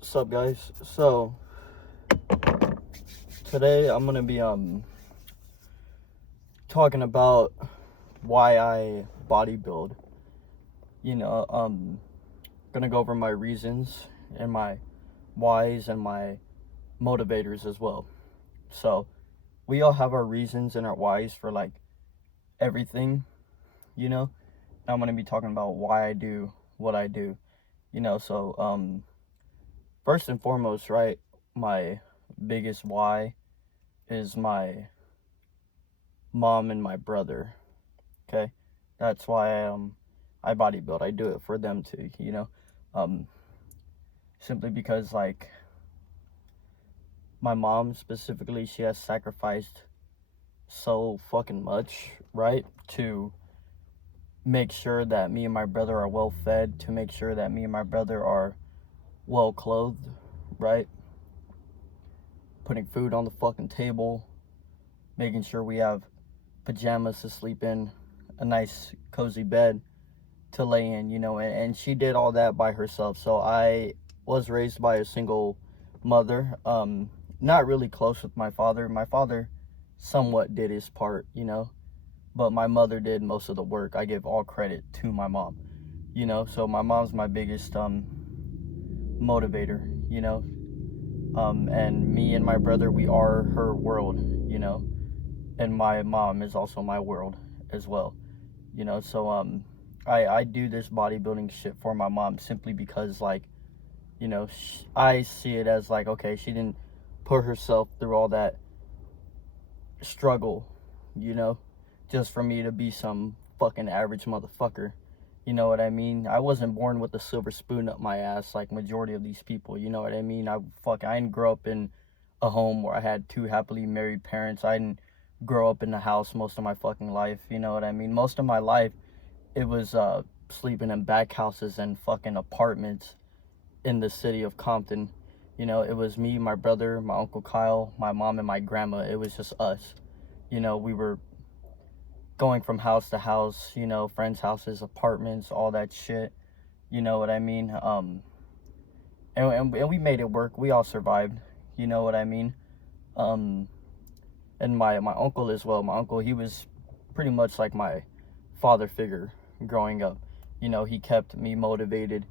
What's up, guys? So today I'm gonna be talking about why I bodybuild. Gonna go over my reasons and my whys and my motivators as well. So we all have our reasons and our whys for like everything, you know. I'm gonna be talking about why I do what I do, So first and foremost, right, my biggest why is my mom and my brother. Okay, that's why I bodybuild. I do it for them too, um, simply because like my mom specifically, she has sacrificed so fucking much, right, to make sure that me and my brother are well fed, to make sure that me and my brother are well clothed, right, putting food on the fucking table, making sure we have pajamas to sleep in, a nice cozy bed to lay in, and she did all that by herself. So I was raised by a single mother, not really close with my father. My father somewhat did his part, but my mother did most of the work. I give all credit to my mom, so my mom's my biggest motivator, and me and my brother, we are her world, and my mom is also my world as well, so I do this bodybuilding shit for my mom simply because like, I see it as like, okay, she didn't put herself through all that struggle, you know just for me to be some fucking average motherfucker. You know what I mean? I wasn't born with a silver spoon up my ass like majority of these people. You know what I mean? I didn't grow up in a home where I had two happily married parents. I didn't grow up in the house most of my fucking life. You know what I mean? Most of my life it was sleeping in back houses and fucking apartments in the city of Compton. It was me, my brother, my uncle Kyle, my mom, and my grandma. It was just us. We were going from house to house, friends' houses, apartments, all that shit. You know what I mean? And we made it work. We all survived. You know what I mean? Um, and my uncle as well. My uncle, he was pretty much like my father figure growing up. He kept me motivated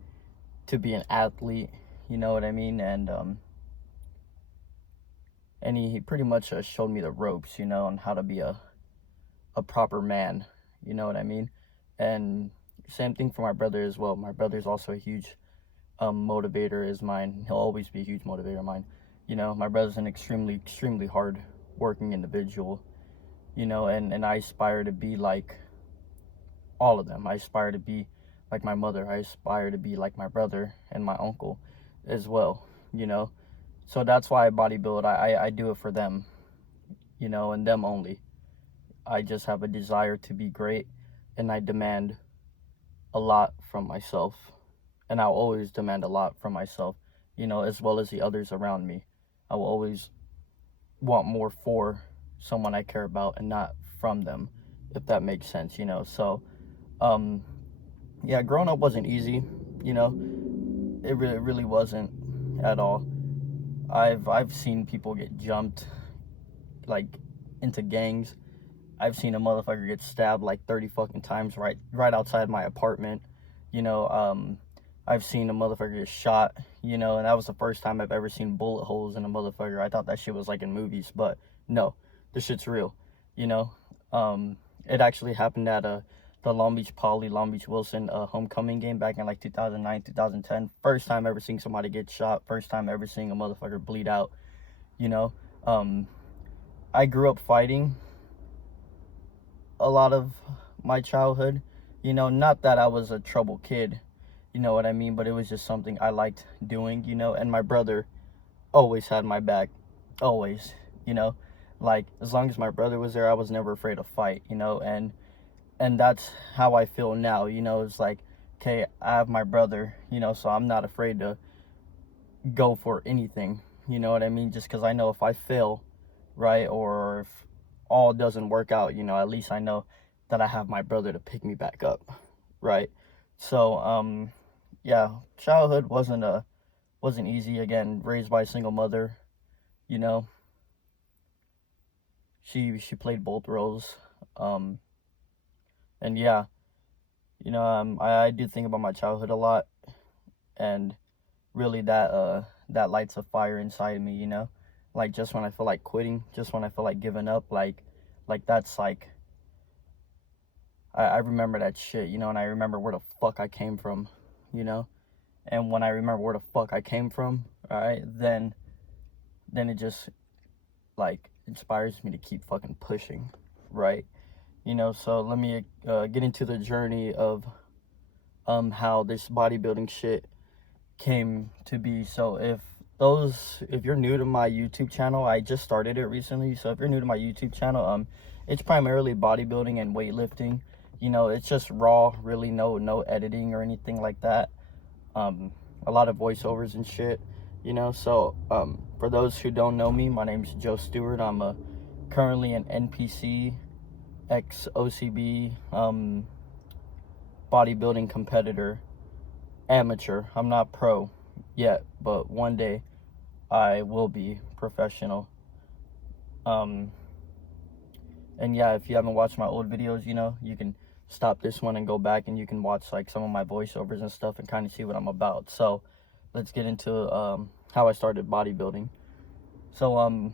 to be an athlete. You know what I mean? And he pretty much showed me the ropes, on how to be a proper man. You know what I mean? And same thing for my brother as well. My brother's also a huge motivator as mine. He'll always be a huge motivator of mine. My brother's an extremely hard working individual, and I aspire to be like all of them. I aspire to be like my mother. I aspire to be like my brother and my uncle as well, So that's why I bodybuild. I do it for them, and them only. I just have a desire to be great, and I demand a lot from myself. And I'll always demand a lot from myself, as well as the others around me. I will always want more for someone I care about and not from them, if that makes sense, So, yeah, growing up wasn't easy, it really wasn't at all. I've seen people get jumped, like, into gangs. I've seen a motherfucker get stabbed like 30 fucking times right outside my apartment. You know, I've seen a motherfucker get shot, and that was the first time I've ever seen bullet holes in a motherfucker. I thought that shit was like in movies, but no, this shit's real, you know. It actually happened at the Long Beach Poly, Long Beach Wilson homecoming game back in like 2009, 2010. First time ever seeing somebody get shot. First time ever seeing a motherfucker bleed out, you know. I grew up fighting a lot of my childhood, not that I was a trouble kid, you know what I mean, but it was just something I liked doing, and my brother always had my back, always, like as long as my brother was there, I was never afraid to fight, and that's how I feel now, it's like, okay, I have my brother, so I'm not afraid to go for anything, you know what I mean, just because I know if I fail, right, or if all doesn't work out, at least I know that I have my brother to pick me back up, right? So, yeah, childhood wasn't a wasn't easy. Again, raised by a single mother, you know. She played both roles. Um, and yeah, I do think about my childhood a lot, and really that lights a fire inside me, like just when I feel like quitting, just when I feel like giving up, like that's like I remember that shit, and I remember where the fuck I came from, you know. And when I remember where the fuck I came from, all right, then it just like inspires me to keep fucking pushing, right? So let me get into the journey of how this bodybuilding shit came to be. So if you're new to my YouTube channel, I just started it recently. So if you're new to my YouTube channel, it's primarily bodybuilding and weightlifting. It's just raw, really no editing or anything like that. A lot of voiceovers and shit. So for those who don't know me, my name's Joe Stewart. I'm currently an NPC ex OCB bodybuilding competitor, amateur. I'm not pro yet, but one day I will be professional. Um, and yeah, if you haven't watched my old videos, you can stop this one and go back and you can watch like some of my voiceovers and stuff and kind of see what I'm about. So let's get into how I started bodybuilding. So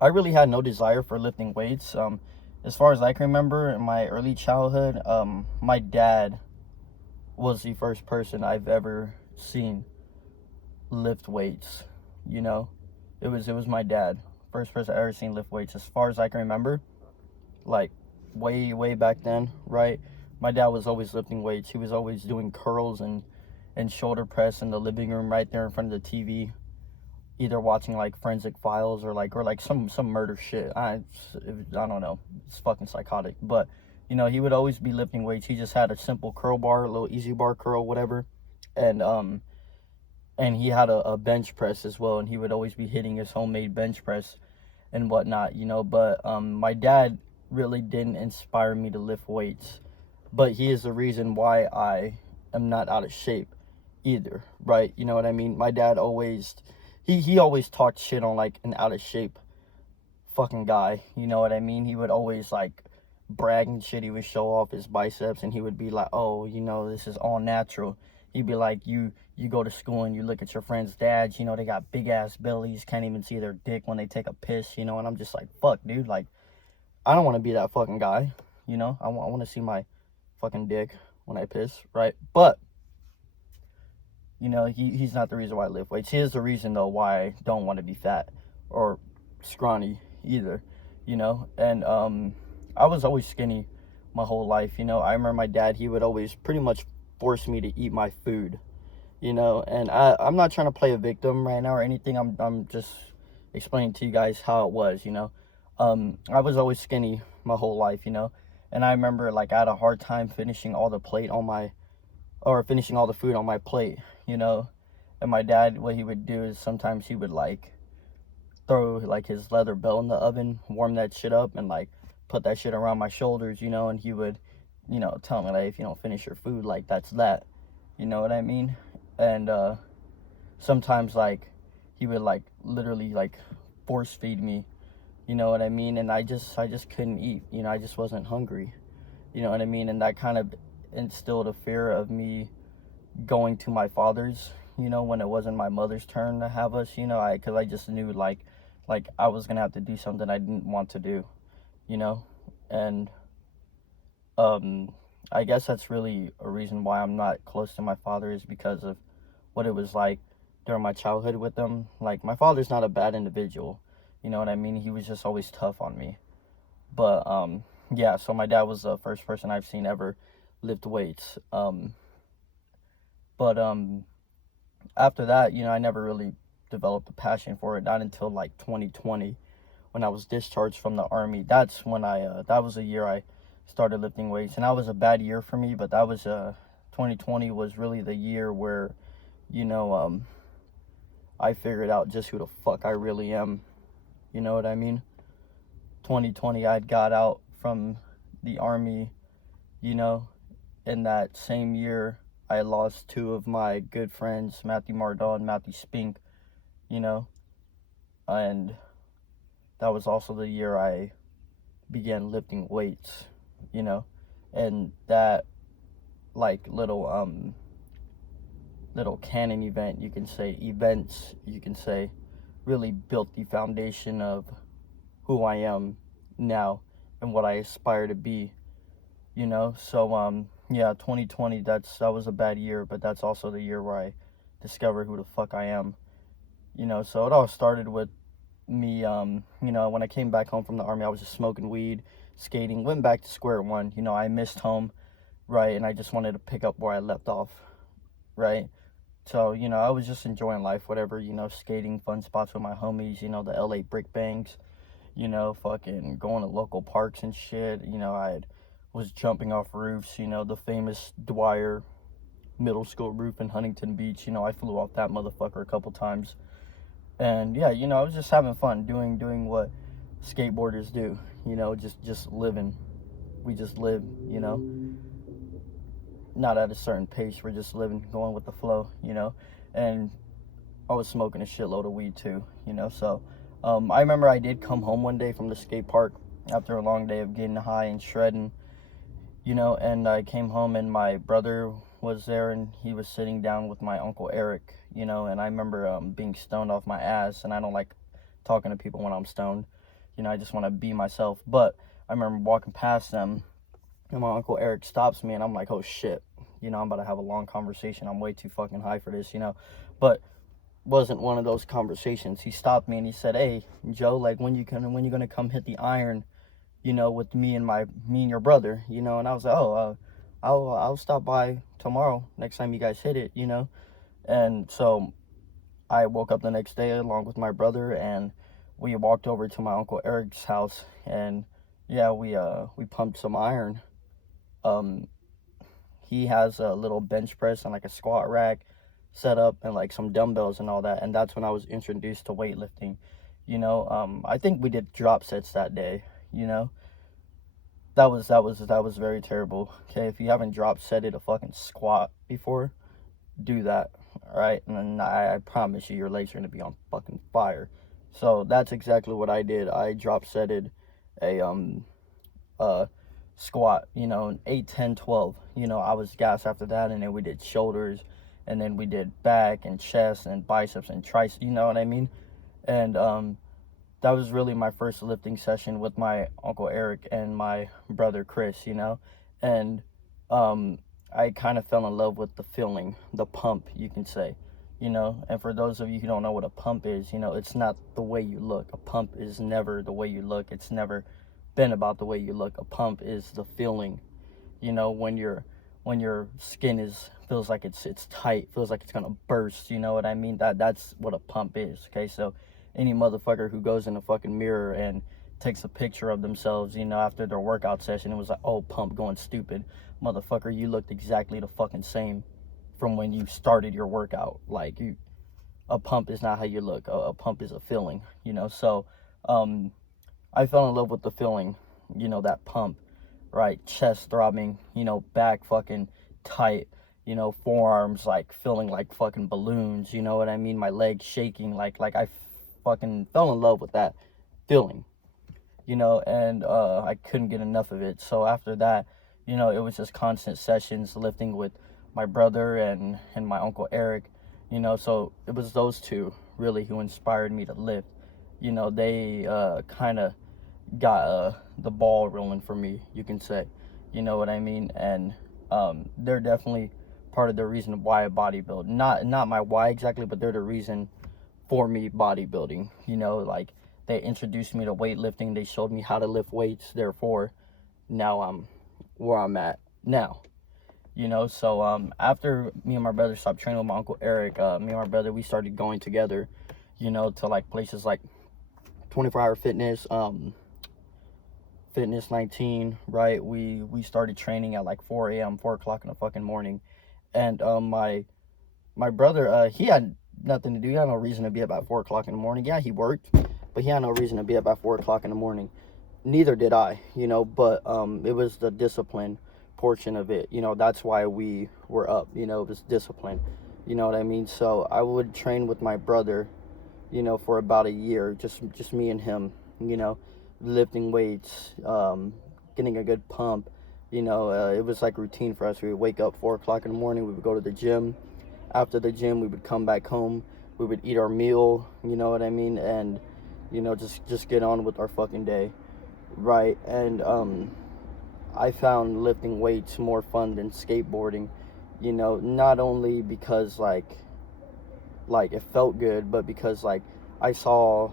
I really had no desire for lifting weights. As far as I can remember, in my early childhood, my dad was the first person I've ever seen lift weights. It was my dad, first person I ever seen lift weights. As far as I can remember, like way back then, right? My dad was always lifting weights. He was always doing curls and shoulder press in the living room right there in front of the TV, either watching like Forensic Files or like some murder shit. I don't know. It's fucking psychotic. But he would always be lifting weights. He just had a simple curl bar, a little easy bar curl, whatever, and he had a bench press as well. And he would always be hitting his homemade bench press and whatnot. But my dad really didn't inspire me to lift weights. But he is the reason why I am not out of shape either, right? You know what I mean? My dad always he always talked shit on like an out of shape fucking guy. You know what I mean? He would always like brag and shit. He would show off his biceps and he would be like, oh, this is all natural. He'd be like, you go to school and you look at your friends' dads, they got big ass bellies, can't even see their dick when they take a piss, and I'm just like, fuck, dude, like, I don't want to be that fucking guy, I want to see my fucking dick when I piss, right? But he's not the reason why I lift weights. He is the reason though why I don't want to be fat or scrawny either, and I was always skinny my whole life. I remember my dad, he would always pretty much force me to eat my food, and I'm not trying to play a victim right now or anything. I'm just explaining to you guys how it was. I was always skinny my whole life, and I remember like I had a hard time finishing all the food on my plate, and my dad, what he would do is sometimes he would like throw like his leather belt in the oven, warm that shit up, and like put that shit around my shoulders, and he would, tell me like, if you don't finish your food, like that's that, you know what I mean? And sometimes like he would like literally like force feed me, you know what I mean? And I just couldn't eat, I just wasn't hungry, you know what I mean? And that kind of instilled a fear of me going to my father's, when it wasn't my mother's turn to have us, because I just knew like I was gonna have to do something I didn't want to do, and I guess that's really a reason why I'm not close to my father, is because of what it was like during my childhood with them. Like, my father's not a bad individual, you know what I mean? He was just always tough on me. But yeah, so my dad was the first person I've seen ever lift weights. But after that, I never really developed a passion for it, not until like 2020, when I was discharged from the Army. That's when that was a year I started lifting weights, and that was a bad year for me. But that was 2020 was really the year where, I figured out just who the fuck I really am. You know what I mean? 2020, I'd got out from the Army, in that same year, I lost two of my good friends, Matthew Mardell and Matthew Spink, you know, and that was also the year I began lifting weights, you know, and that like little canon event, you can say, events, you can say, really built the foundation of who I am now and what I aspire to be, you know. So yeah, 2020, that was a bad year, but that's also the year where I discovered who the fuck I am, you know. So it all started with me, you know, when I came back home from the army, I was just smoking weed, skating, went back to square one, you know. I missed home, right, and I just wanted to pick up where I left off, right. So, you know, I was just enjoying life, whatever, you know, skating, fun spots with my homies, you know, the LA brick banks, you know, fucking going to local parks and shit. You know, was jumping off roofs, you know, the famous Dwyer middle school roof in Huntington Beach. You know, I flew off that motherfucker a couple times. And yeah, you know, I was just having fun doing what skateboarders do, you know, just living. We just live, you know, not at a certain pace. We're just living, going with the flow, you know. And I was smoking a shitload of weed too, you know. So I remember I did come home one day from the skate park after a long day of getting high and shredding, you know, and I came home and my brother was there and he was sitting down with my Uncle Eric, you know. And I remember being stoned off my ass, and I don't like talking to people when I'm stoned, you know. I just want to be myself. But I remember walking past them and my Uncle Eric stops me, and I'm like, oh shit, you know, I'm about to have a long conversation. I'm way too fucking high for this, you know. But wasn't one of those conversations. He stopped me and he said, hey Joe, like, when you gonna come hit the iron, you know, with me and your brother, you know. And I was like, oh, I'll stop by tomorrow, next time you guys hit it, you know. And so I woke up the next day along with my brother, and we walked over to my Uncle Eric's house, and yeah, we pumped some iron. He has a little bench press and like a squat rack set up and like some dumbbells and all that. And that's when I was introduced to weightlifting, you know. I think we did drop sets that day, you know. That was very terrible. Okay, if you haven't drop setted a fucking squat before, do that. All right, and then I promise you, your legs are gonna be on fucking fire. So that's exactly what I did. I drop setted a squat, you know, 8, 10, 12. You know, I was gassed after that, and then we did shoulders, and then we did back and chest and biceps and triceps, you know what I mean? And that was really my first lifting session with my Uncle Eric and my brother Chris, you know. And I kind of fell in love with the feeling, the pump, you can say, you know. And for those of you who don't know what a pump is, you know, it's not the way you look. A pump is never the way you look. It's never been about the way you look. A pump is the feeling, you know, when your skin feels like it's tight, feels like it's gonna burst, you know what I mean? That's what a pump is. Okay, so any motherfucker who goes in a fucking mirror and takes a picture of themselves, you know, after their workout session, it was like, oh, pump, going stupid. Motherfucker, you looked exactly the fucking same from when you started your workout. Like, a pump is not how you look. A pump is a feeling, you know. So I fell in love with the feeling, you know, that pump, right? Chest throbbing, you know, back fucking tight, you know, forearms like feeling like fucking balloons, you know what I mean? My legs shaking, like I fucking fell in love with that feeling, you know. And I couldn't get enough of it. So after that, you know, it was just constant sessions lifting with my brother and my Uncle Eric, you know. So it was those two really who inspired me to lift. You know, they kind of got the ball rolling for me, you can say, you know what I mean. And they're definitely part of the reason why I bodybuild. Not my why exactly, but they're the reason for me bodybuilding, you know. Like, they introduced me to weightlifting, they showed me how to lift weights, therefore now I'm where I'm at now, you know. So after me and my brother stopped training with my Uncle Eric, me and my brother, we started going together, you know, to like places like 24-hour fitness, Fitness 19, right? We started training at like 4 a.m., 4 o'clock in the fucking morning. And my brother, he had nothing to do. He had no reason to be up at 4 o'clock in the morning. Yeah, he worked, but he had no reason to be up at 4 o'clock in the morning. Neither did I, you know. But it was the discipline, portion of it. You know, that's why we were up. You know, it was discipline. You know what I mean? So I would train with my brother, you know, for about a year, just me and him, you know, lifting weights, getting a good pump. You know, it was like routine for us. We would wake up 4 o'clock in the morning. We would go to the gym. After the gym, we would come back home. We would eat our meal. You know what I mean? And, you know, just get on with our fucking day, right? And I found lifting weights more fun than skateboarding. You know, not only because like it felt good, but because like I saw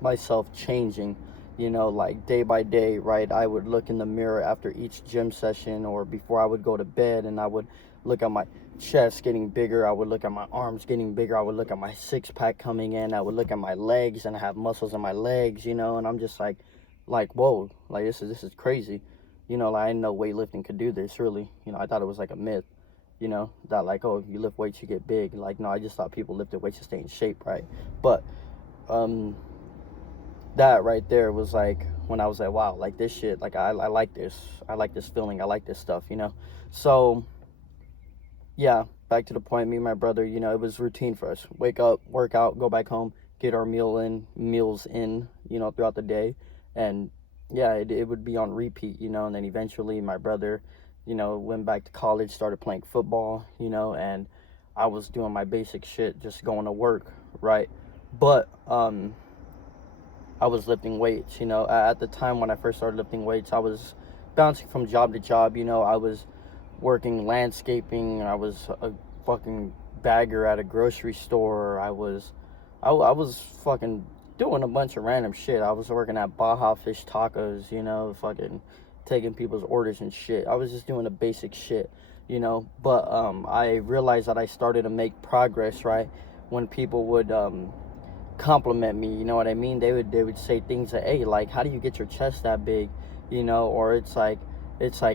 myself changing, you know, like day by day, right? I would look in the mirror after each gym session or before I would go to bed, and I would look at my chest getting bigger. I would look at my arms getting bigger. I would look at my six pack coming in. I would look at my legs, and I have muscles in my legs, you know, and I'm just like whoa, like this is crazy. You know, like I didn't know weightlifting could do this, really. You know, I thought it was like a myth, you know, that like, oh, you lift weights, you get big. Like, no, I just thought people lifted weights to stay in shape, right? But that right there was like when I was like, wow, like this shit, like I like this. I like this feeling. I like this stuff, you know? So, yeah, back to the point, me and my brother, you know, it was routine for us. Wake up, work out, go back home, get our meals in, you know, throughout the day. And yeah, it would be on repeat, you know, and then eventually my brother, you know, went back to college, started playing football, you know, and I was doing my basic shit, just going to work, right? But I was lifting weights, you know. At the time when I first started lifting weights, I was bouncing from job to job, you know. I was working landscaping. I was a fucking bagger at a grocery store. I was fucking doing a bunch of random shit. I was working at Baja Fish Tacos, you know, fucking taking people's orders and shit. I was just doing the basic shit, you know. But I realized that I started to make progress, right? When people would compliment me, you know what I mean? They would say things like, hey, like, how do you get your chest that big, you know? Or it's like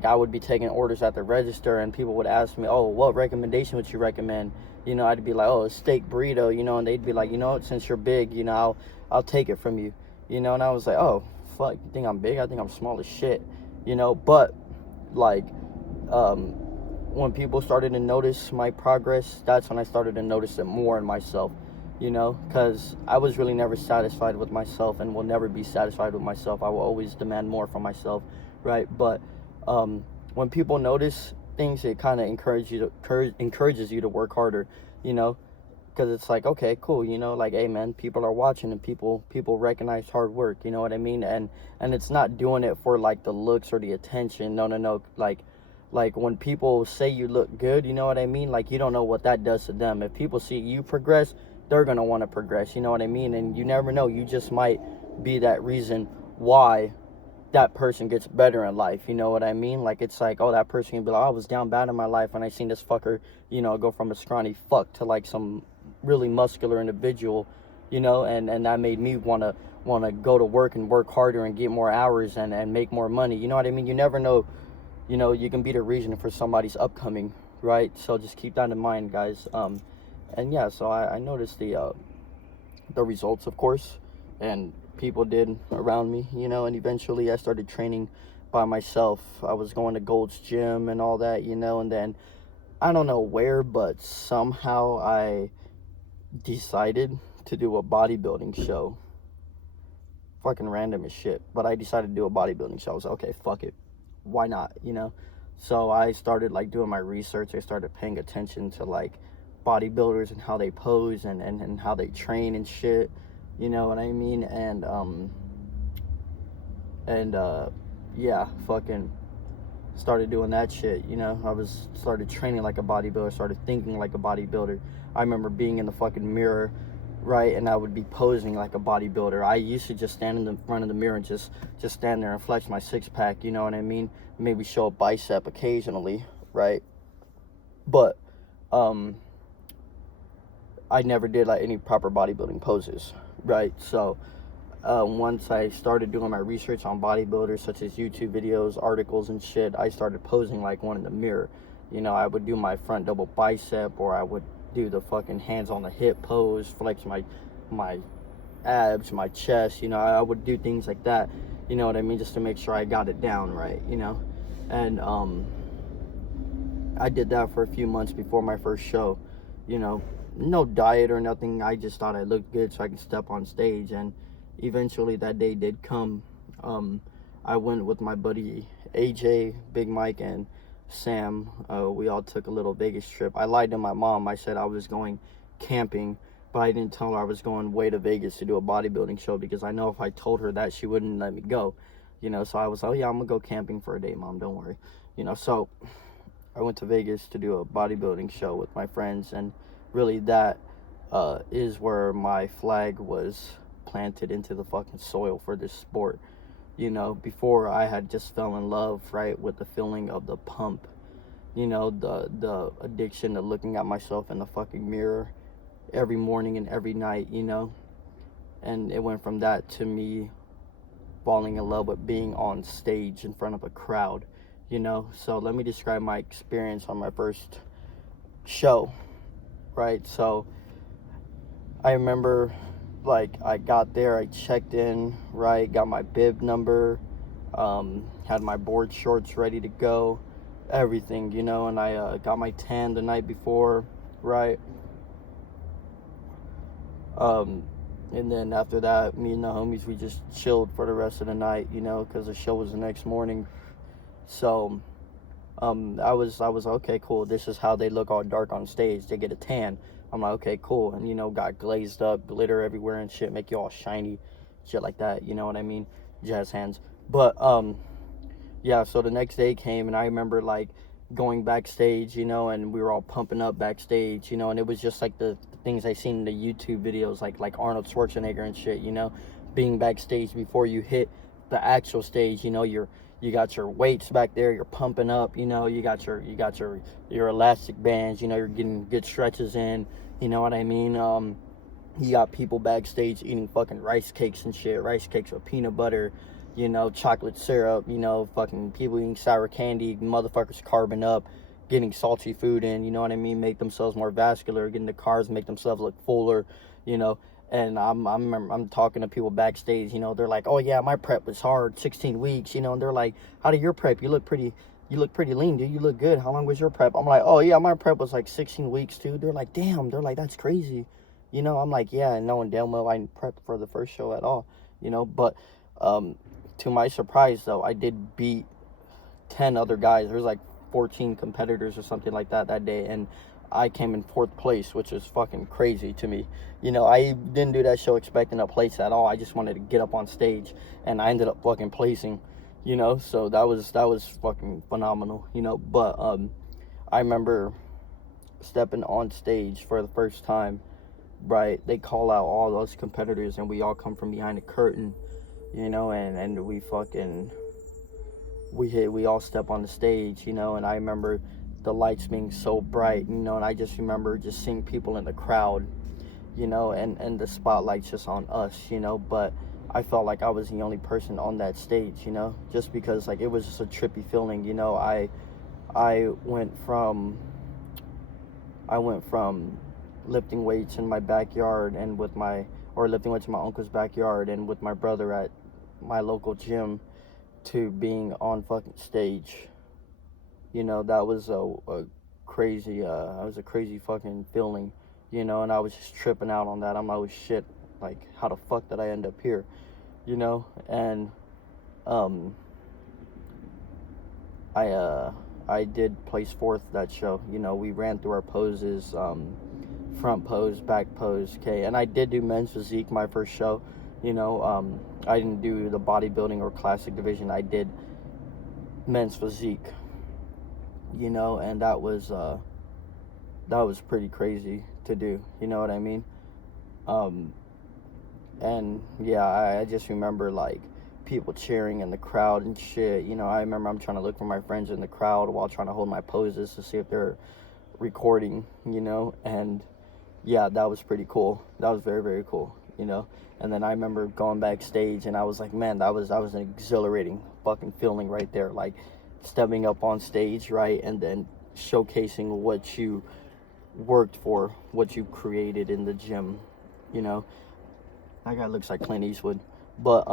I would be taking orders at the register, and people would ask me, oh, what recommendation would you recommend? You know, I'd be like, oh, a steak burrito, you know, and they'd be like, you know what, since you're big, you know, I'll take it from you, you know. And I was like, oh, fuck, you think I'm big? I think I'm small as shit, you know. But like when people started to notice my progress, that's when I started to notice it more in myself, you know, because I was really never satisfied with myself and will never be satisfied with myself. I will always demand more from myself, right? But when people notice things, it kind of encourages you to work harder, you know, because it's like, okay, cool, you know, like, hey man, people are watching, and people recognize hard work, you know what I mean? And it's not doing it for like the looks or the attention. No, like when people say you look good, you know what I mean? Like, you don't know what that does to them. If people see you progress, they're gonna want to progress, you know what I mean? And you never know, you just might be that reason why that person gets better in life, you know what I mean? Like, it's like, oh, that person can be like, oh, I was down bad in my life, and I seen this fucker, you know, go from a scrawny fuck to like some really muscular individual, you know, and that made me want to go to work and work harder and get more hours and make more money, you know what I mean? You never know, you know, you can be the reason for somebody's upcoming, right? So just keep that in mind, guys. And yeah, so I noticed the results, of course, and people did around me, you know. And eventually I started training by myself. I was going to Gold's Gym and all that, you know. And then I don't know where, but somehow I decided to do a bodybuilding show. Fucking random as shit, but I decided to do a bodybuilding show. I was like, okay, fuck it, why not, you know? So I started like doing my research. I started paying attention to like bodybuilders and how they pose and how they train and shit, you know what I mean? And yeah, fucking started doing that shit, you know. Started training like a bodybuilder, started thinking like a bodybuilder. I remember being in the fucking mirror, right, and I would be posing like a bodybuilder. I used to just stand in the front of the mirror and just stand there and flex my six pack, you know what I mean? Maybe show a bicep occasionally, right? But I never did like any proper bodybuilding poses, right? So once I started doing my research on bodybuilders, such as YouTube videos, articles and shit, I started posing like one in the mirror. You know, I would do my front double bicep, or I would do the fucking hands on the hip pose, flex my abs, my chest, you know. I would do things like that, you know what I mean, just to make sure I got it down right, you know. And I did that for a few months before my first show. You know, no diet or nothing. I just thought I looked good so I could step on stage. And eventually that day did come. I went with my buddy AJ, Big Mike, and Sam. We all took a little Vegas trip. I lied to my mom. I said I was going camping, but I didn't tell her I was going way to Vegas to do a bodybuilding show, because I know if I told her that, she wouldn't let me go. You know, so I was like, oh yeah, I'm gonna go camping for a day, Mom, don't worry. You know, so I went to Vegas to do a bodybuilding show with my friends, and really that is where my flag was planted into the fucking soil for this sport. You know, before I had just fell in love, right, with the feeling of the pump, you know, the addiction to looking at myself in the fucking mirror every morning and every night, you know. And it went from that to me falling in love with being on stage in front of a crowd, you know. So let me describe my experience on my first show, right? So I remember, like, I got there, I checked in, right, got my bib number, had my board shorts ready to go, everything, you know. And I got my tan the night before, right. And then after that, me and the homies, we just chilled for the rest of the night, you know, because the show was the next morning. So I was okay, cool, this is how they look all dark on stage. They get a tan. I'm like, okay, cool. And, you know, got glazed up, glitter everywhere and shit, make you all shiny, shit like that, you know what I mean? Jazz hands. But yeah, so the next day came, and I remember, like, going backstage, you know, and we were all pumping up backstage, you know. And it was just like the things I seen in the YouTube videos, like Arnold Schwarzenegger and shit, you know, being backstage before you hit the actual stage. You know, you got your weights back there, you're pumping up, you know, you got your elastic bands, you know, you're getting good stretches in, you know what I mean? You got people backstage eating fucking rice cakes and shit, rice cakes with peanut butter, you know, chocolate syrup, you know, fucking people eating sour candy, motherfuckers carbing up, getting salty food in, you know what I mean, make themselves more vascular, getting the carbs, make themselves look fuller, you know. And I'm talking to people backstage, you know, they're like, oh yeah, my prep was hard, 16 weeks, you know. And they're like, how did your prep? You look pretty lean, dude, you look good. How long was your prep? I'm like, oh yeah, my prep was like 16 weeks too. They're like, damn, they're like, that's crazy, you know. I'm like, yeah, and knowing damn well I didn't prep for the first show at all, you know. But to my surprise, though, I did beat 10 other guys. There was like 14 competitors or something like that day, and I came in 4th place, which is fucking crazy to me. You know, I didn't do that show expecting a place at all. I just wanted to get up on stage, and I ended up fucking placing, you know. So that was fucking phenomenal, you know. But I remember stepping on stage for the first time, right? They call out all those competitors, and we all come from behind a curtain, you know. And we all step on the stage, you know. And I remember the lights being so bright, you know. And I just remember just seeing people in the crowd, you know, and the spotlight just on us, you know. But I felt like I was the only person on that stage, you know, just because, like, it was just a trippy feeling, you know. I went from lifting weights in my backyard and lifting weights in my uncle's backyard and with my brother at my local gym, to being on fucking stage. You know, that was a crazy fucking feeling, you know. And I was just tripping out on that. I'm like, oh shit, like, how the fuck did I end up here, you know? And I did place 4th that show, you know. We ran through our poses, front pose, back pose, okay. And I did do men's physique my first show, you know. I didn't do the bodybuilding or classic division. I did men's physique, you know. And that was pretty crazy to do, you know what I mean? And yeah, I just remember, like, people cheering in the crowd and shit, you know. I remember I'm trying to look for my friends in the crowd while trying to hold my poses to see if they're recording, you know. And yeah, that was pretty cool. That was very, very cool, you know. And then I remember going backstage, and I was like, man, that was an exhilarating fucking feeling right there, like stepping up on stage, right, and then showcasing what you worked for, what you created in the gym, you know. That guy looks like Clint Eastwood. But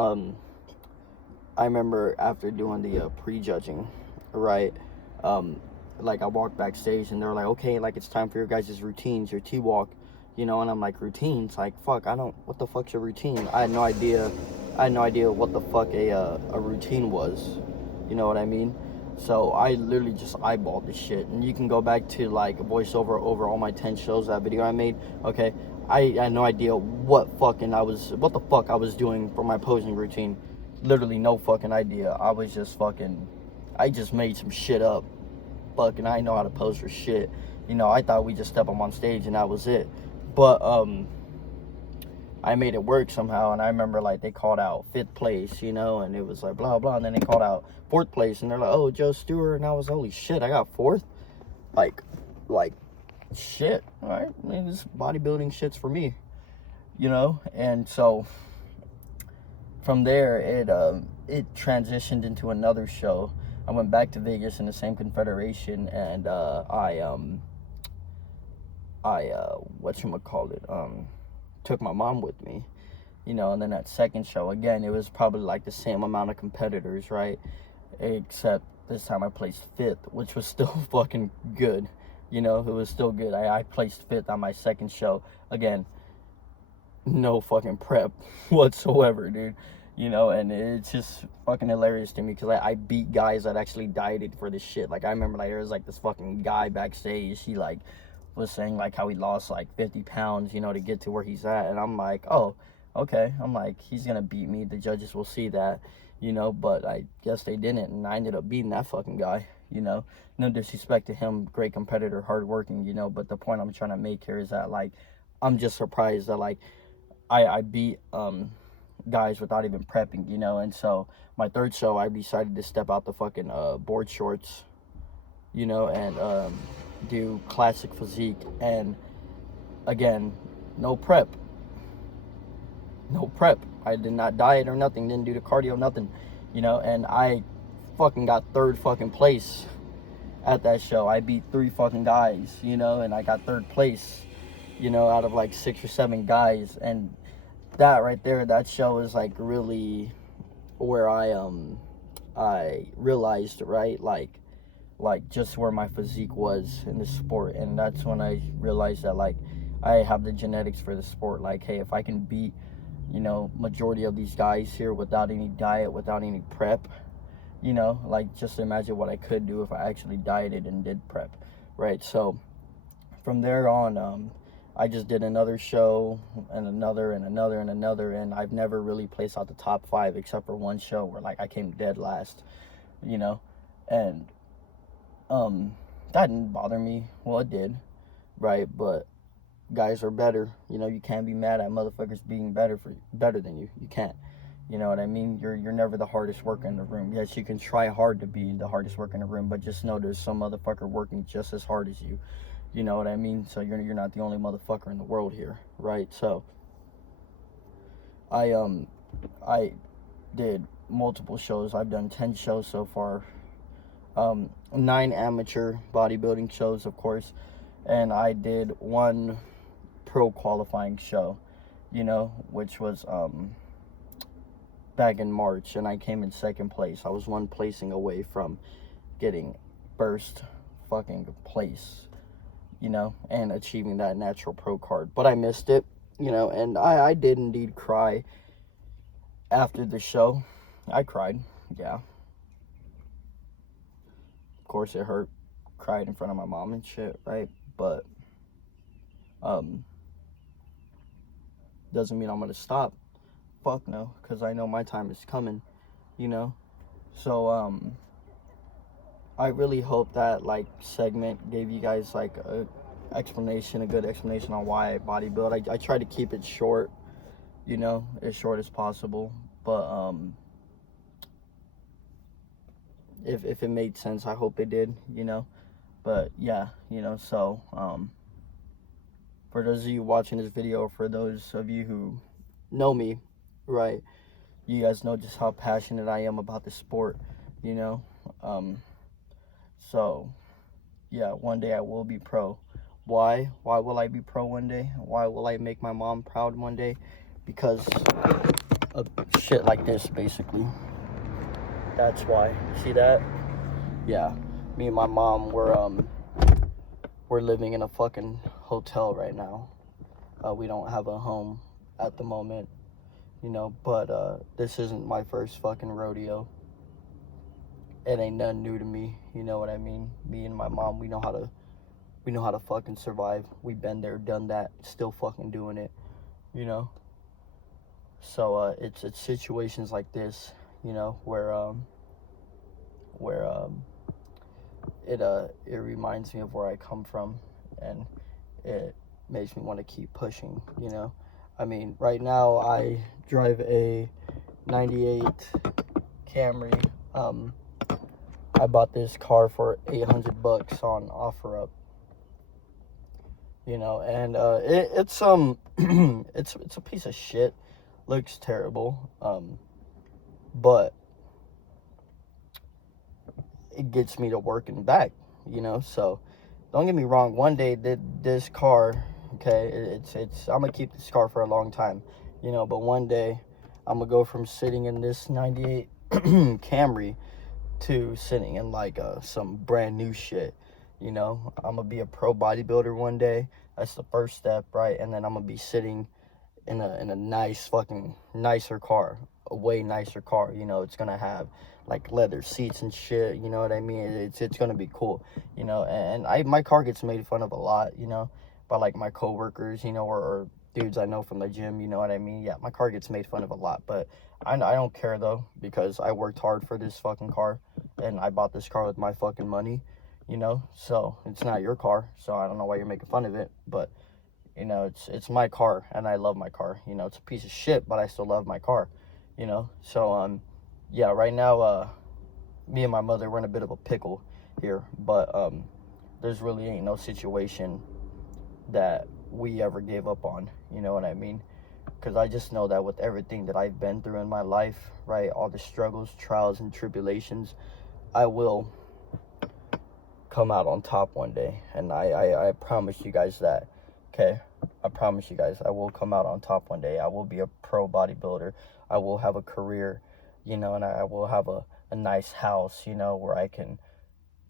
I remember after doing the prejudging, right? Like I walked backstage and they're like, okay, like it's time for your guys' routines, your T-walk, you know, and I'm like, routines? Like, fuck, what the fuck's your routine? I had no idea what the fuck a routine was, you know what I mean? So I literally just eyeballed this shit, and you can go back to like voiceover over all my 10 shows, that video I made, okay? I had no idea what the fuck I was doing for my posing routine. Literally no fucking idea. I just made some shit up. Fucking, I know how to pose for shit. You know, I thought we just step up on stage and that was it. But I made it work somehow, and I remember like they called out 5th place, you know, and it was like blah blah, and then they called out 4th place, and they're like, oh, Joe Stewart, and I was, holy shit, I got 4th, like shit. All right, I mean, this bodybuilding shit's for me, you know. And so from there, it transitioned into another show. I went back to Vegas in the same confederation, and I whatchamacallit, took my mom with me, you know. And then that second show, again, it was probably like the same amount of competitors, right? Except this time I placed 5th, which was still fucking good, you know. It was still good. I placed 5th on my second show. Again, no fucking prep whatsoever, dude, you know. And it's just fucking hilarious to me because I beat guys that actually dieted for this shit. Like I remember like there was like this fucking guy backstage, he like was saying like how he lost like 50 pounds, you know, to get to where he's at, and I'm like, oh, okay. I'm like, he's gonna beat me, the judges will see that, you know. But I guess they didn't, and I ended up beating that fucking guy, you know. No disrespect to him, great competitor, hardworking, you know. But the point I'm trying to make here is that like I'm just surprised that like I beat guys without even prepping, you know. And so my third show, I decided to step out the fucking board shorts, you know, and do classic physique. And again, no prep. I did not diet or nothing, didn't do the cardio, nothing, you know. And I fucking got 3rd fucking place at that show. I beat 3 fucking guys, you know, and I got 3rd place, you know, out of like 6 or 7 guys. And that right there, that show is like really where I realized, right, like just where my physique was in the sport. And that's when I realized that like I have the genetics for the sport. Like, hey, if I can beat, you know, majority of these guys here without any diet, without any prep, you know, like just imagine what I could do if I actually dieted and did prep, right? So from there on, I just did another show and another and another and another, and I've never really placed out the top 5 except for one show where like I came dead last, you know. And that didn't bother me. Well, it did, right? But guys are better, you know. You can't be mad at motherfuckers being better than you. You can't, you know what I mean? You're never the hardest worker in the room. Yes, you can try hard to be the hardest worker in the room, but just know there's some motherfucker working just as hard as you. You know what I mean? So you're not the only motherfucker in the world here, right? So I did multiple shows. I've done 10 shows so far. 9 amateur bodybuilding shows, of course, and I did 1 pro qualifying show, you know, which was back in March, and I came in 2nd place. I was 1 placing away from getting first fucking place, you know, and achieving that natural pro card. But I missed it, you know. And I did indeed cry after the show. I cried, yeah. Of course it hurt. Cried in front of my mom and shit, right? But doesn't mean I'm gonna stop. Fuck no, because I know my time is coming, you know. So I really hope that like segment gave you guys like a good explanation on why I bodybuild. I try to keep it short, you know, as short as possible. But if it made sense, I hope it did, you know. But yeah, you know. So for those of you watching this video, or for those of you who know me, right, you guys know just how passionate I am about the sport, you know. So yeah, one day I will be pro. Why will I be pro one day? Why will I make my mom proud one day? Because of shit like this, basically. That's why. See that? yeah, me and my mom, we're living in a fucking hotel right now. We don't have a home at the moment, but this isn't my first fucking rodeo. It ain't nothing new to me, you know what I mean? Me and my mom, we know how to fucking survive. We've been there, done that, still fucking doing it, you know? So it's situations like this, where it reminds me of where I come from, and it makes me want to keep pushing. I mean, right now I drive a 98 Camry. I bought this car for $800 on OfferUp. And it's it's a piece of shit. Looks terrible. But it gets me to work and back. So don't get me wrong. One day this car, okay, it's I'm gonna keep this car for a long time. But one day I'm gonna go from sitting in this 98 Camry to sitting in like some brand new shit. I'm gonna be a pro bodybuilder one day. That's the first step, right? And then I'm gonna be sitting in a nice fucking nicer car, a way nicer car. It's gonna have like leather seats and shit. You know what I mean? It's gonna be cool. And my car gets made fun of a lot. By like my coworkers. Or dudes I know from the gym. You know what I mean? Yeah, my car gets made fun of a lot, but I don't care though, because I worked hard for this fucking car, and I bought this car with my fucking money. So it's not your car, so I don't know why you're making fun of it, but it's my car, and I love my car. It's a piece of shit, but I still love my car. So yeah, right now me and my mother, we're in a bit of a pickle here, but there's really ain't no situation that we ever gave up on. You know what I mean? Because I just know that with everything that I've been through in my life, right, all the struggles, trials, and tribulations, I will come out on top one day. And I promise you guys that, okay? I promise you guys, I will come out on top one day. I will be a pro bodybuilder. I will have a career, and I will have a nice house, where I can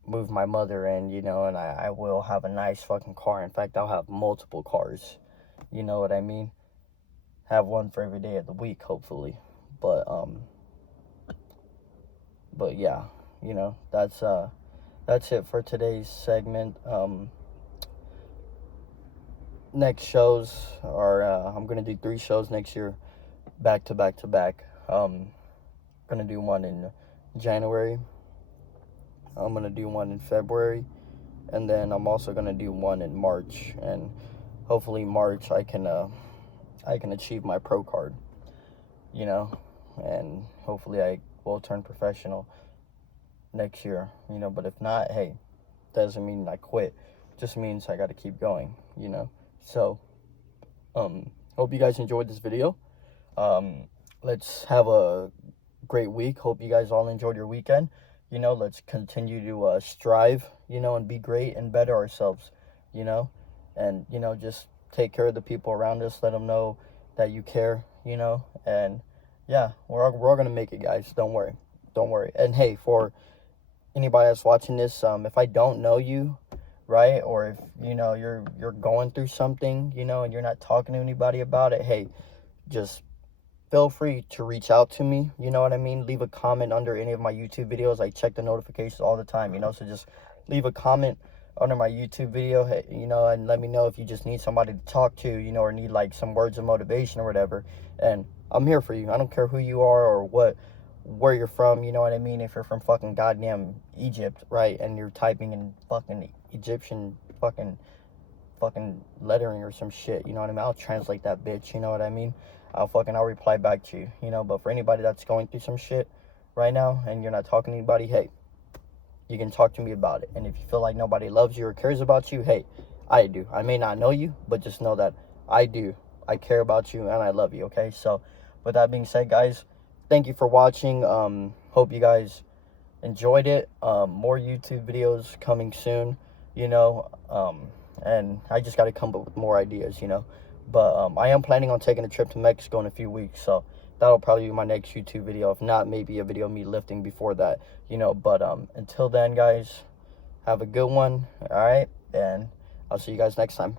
move my mother in, and I will have a nice fucking car. In fact, I'll have multiple cars. You know what I mean? Have one for every day of the week, hopefully. But yeah, that's it for today's segment. Next shows are I'm gonna do 3 shows next year, back to back to back. Gonna do one in January. I'm gonna do one in February, and then I'm also gonna do one in March. And hopefully March I can achieve my pro card, and hopefully I will turn professional next year. But if not, hey, doesn't mean I quit. Just means I got to keep going. So hope you guys enjoyed this video. Let's have a great week. Hope you guys all enjoyed your weekend. Let's continue to strive, and be great and better ourselves, and just take care of the people around us. Let them know that you care, and yeah, we're all gonna make it, guys. Don't worry. And hey, for anybody that's watching this, if I don't know you, right, or if you're going through something, and you're not talking to anybody about it, hey, just feel free to reach out to me. You know what I mean? Leave a comment under any of my YouTube videos. I check the notifications all the time, so just leave a comment under my YouTube video, hey, and let me know if you just need somebody to talk to, or need like some words of motivation or whatever. And I'm here for you. I don't care who you are or where you're from, you know what I mean? If you're from fucking goddamn Egypt, right, and you're typing in fucking Egyptian fucking lettering or some shit, you know what I mean? I'll translate that bitch, you know what I mean? I'll reply back to you, but for anybody that's going through some shit right now and you're not talking to anybody, hey, you can talk to me about it. And if you feel like nobody loves you or cares about you, hey, I do. I may not know you, but just know that I do. I care about you and I love you, okay? So with that being said, guys, thank you for watching. Hope you guys enjoyed it. More YouTube videos coming soon, and I just got to come up with more ideas, but I am planning on taking a trip to Mexico in a few weeks. So that'll probably be my next YouTube video. If not, maybe a video of me lifting before that, you know. But until then, guys, have a good one. All right, and I'll see you guys next time.